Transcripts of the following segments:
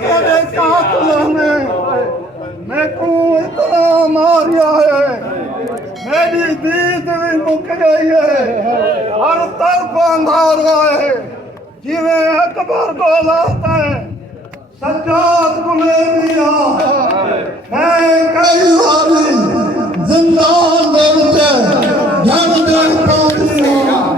तेरे कातिल ने मैनू इतना मारिया है, मेरी दीद भी मुक गई है, हर तरफ अंधारा है, जिवें अकबर को लाता है सज्जाद गुलेबिया। मैं कई बारी जिंदान दे विच जन दे पाउंदी हां।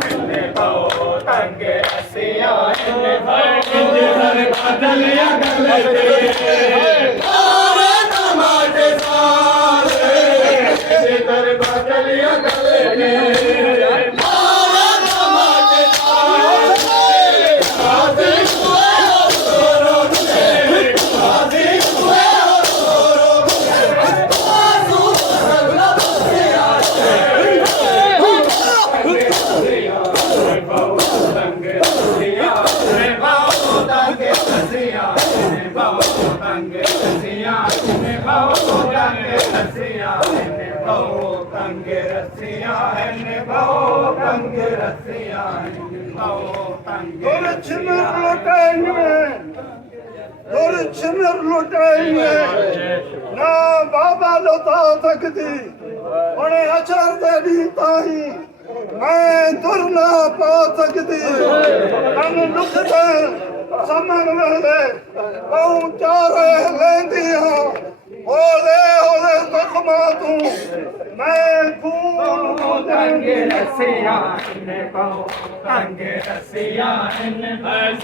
ना बाबा लुटा सकती उन्हें अचर दे दी ताही मैं तुर ना पा सकती। तन लुटते समन वेले पहुंचा रहे लेंदी हाँ, होले होले जख्मा तू मैं खून हो जाएंगे रसिया ने पाओ तंगे रसिया ने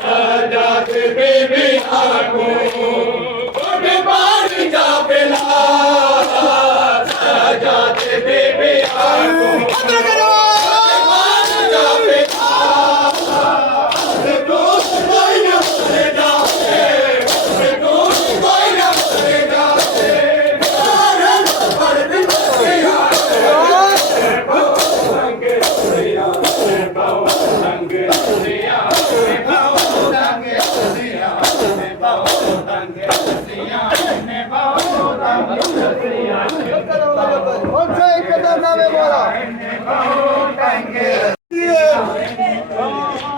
सजात बीबी आगो उड़ बारी जा पिला सजात बीबी आगो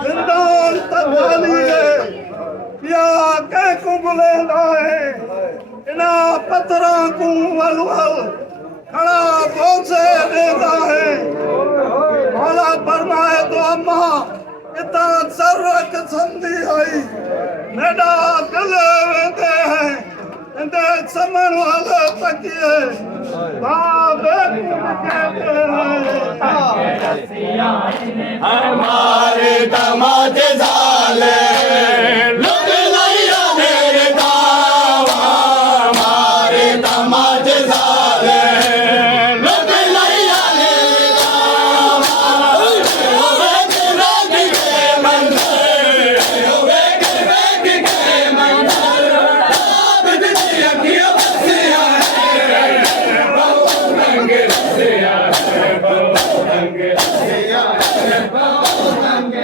जिंदान तबाली है या कै कुंबलेंदा है इना पत्थरा को वल वल खड़ा बोसे देता है। मौला फरमाए तो अम्मा इतना सर्वक संधि आई मेरा दिल वेंदे हैं इंदे समन वाले तकिए हमारे दामाद झाले लुट लिया मेरे दावा हमारे दामाद झाले लुट लिया मेरे दावा वेग के मंदिर वेग के मंदिर आबद दी अखियों बसिया है बहु रंग रसिया है बहु रंग रसिया है बहु रंग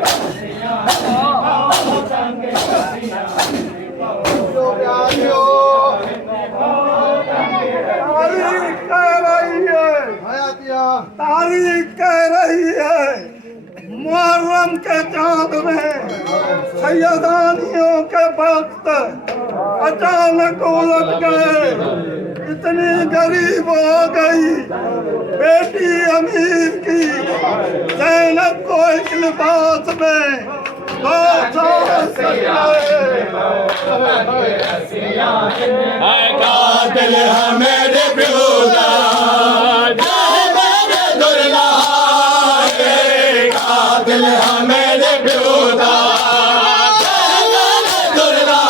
रसिया है बहु रंग रसिया है बहु रंग रसिया तारीख कह रही है मुहर्रम के चांद में सैयदानियों के वक्त अचानक उलट गए। इतनी गरीब हो गई बेटी अमीर की ज़ैनब को एक लिबास में दो कातिल है मेरे प्योदा मेरे दुर्गा कातिल है मेरे प्योदा दुर्गा